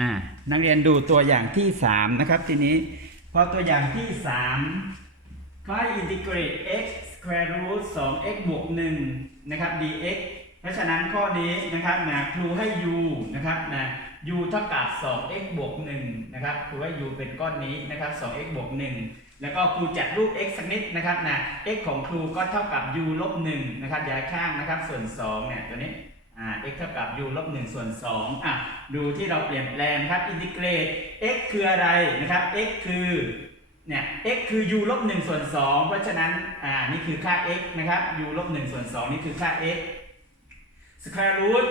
อ่านักเรียนดูตัวอย่างที่ 3 นะครับ ทีนี้พอตัวอย่างที่ 3 ก็ให้ integrate x square root 2 x บวก1นะครับ dx เพราะฉะนั้นข้อนี้นะครับนะครูให้ u นะครับนะ u เท่ากับ 2x บวก1นะครับครูให้ u เป็นก้อนนี้นะครับ 2x บวก1แล้วก็ครูจัดรูป x สักนิดนะครับนะ x ของครูก็เท่ากับ u ลบ1นะครับย้ายข้างนะครับ ส่วน2เนี่ยตัวนี้ x เท่ากับ u ลบ1ส่วน2อะดูที่เราเปลี่ยนแปลงครับอินทิเกรต x คืออะไรนะครับ x คือเนี่ย x คือ u ลบ1ส่วน2เพราะฉะนั้นอ่านี่คือค่า x นะครับ u ลบ1ส่วน2นี่คือค่า x square root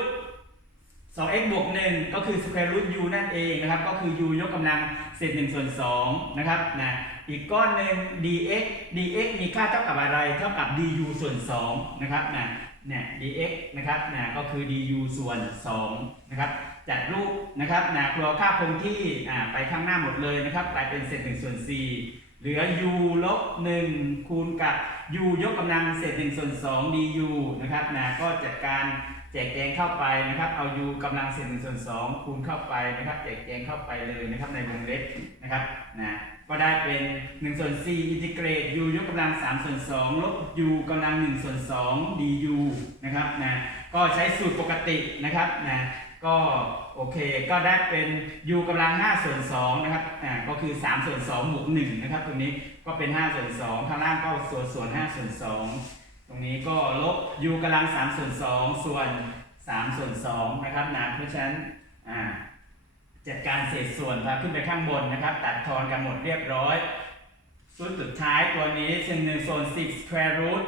2x บวก1ก็คือ square root u นั่นเองนะครับ ก็คือ u ยกกำลังเศษ1ส่วน2นะครับนะอีกก้อนหนึ่ง dx dx มีค่าเท่ากับอะไร เท่ากับ du ส่วน2นะครับนะเนี่ย dx นะครับนะก็คือ du ส่วน2นะครับ จัดรูปนะครับนะครัวค่าคงที่อ่าไปข้างหน้าหมดเลยนะครับ กลายเป็นเศษ1ส่วน4 เหลือ u ลบ1คูณกับ u ยกกำลังเศษ1ส่วน2 du นะครับนะก็จัดการแจกแจงเข้าไปนะครับ เอา u กำลังเศษ1ส่วน2คูณเข้าไปนะครับ แจกแจงเข้าไปเลยนะครับในวงเล็บนะครับนะก็ได้เป็น1ส่วน4อินทิเกรต u ยกกำลัง3ส่วน2ลบ u กำลัง1ส่วน2 du นะครับนะก็ใช้สูตรปกตินะครับนะ ก็โอเคก็ได้เป็น u กำลัง5ส่วน2นะครับอ่าก็คือ3ส่วน2บวก1นะครับตรงนี้ก็เป็น5ส่วน2ข้างล่างก็ส่วนส่วน5ส่วน2ตรงนี้ก็ลบ u กำลัง3ส่วน2ส่วน3ส่วน2นะครับนะเพราะฉะนั้นอ่าจัดการเศษส่วนพาขึ้นไปข้างบนนะครับ ตัดทอนกันหมดเรียบร้อยสูตรสุดท้ายตัวนี้ซึ่งหนึ่งส่วนสิบ square root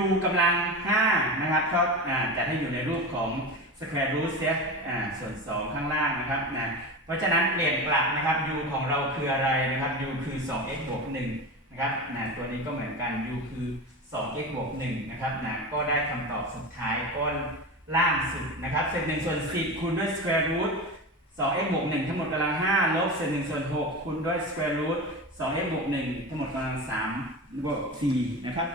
u กำลัง5นะครับเขาอ่าจัดให้อยู่ในรูปของ square root เสียอ่าส่วน 2 ข้างล่างนะครับนะเพราะฉะนั้นเปลี่ยนกลับนะครับ u ของเราคืออะไรนะครับ u คือ 2x บวก1นะครับนะตัวนี้ก็เหมือนกัน u คือ 2x บวก1นะครับนะก็ได้คำตอบสุดท้ายก้อนล่างสุดนะครับเศษ1ส่วน 10 คูณด้วย square root 2x บวก1ทั้งหมดกำลัง 5 ลบเศษ1ส่วน 6 คูณด้วย square root 2x บวก1ทั้งหมดกำลัง3บวก4นะครับ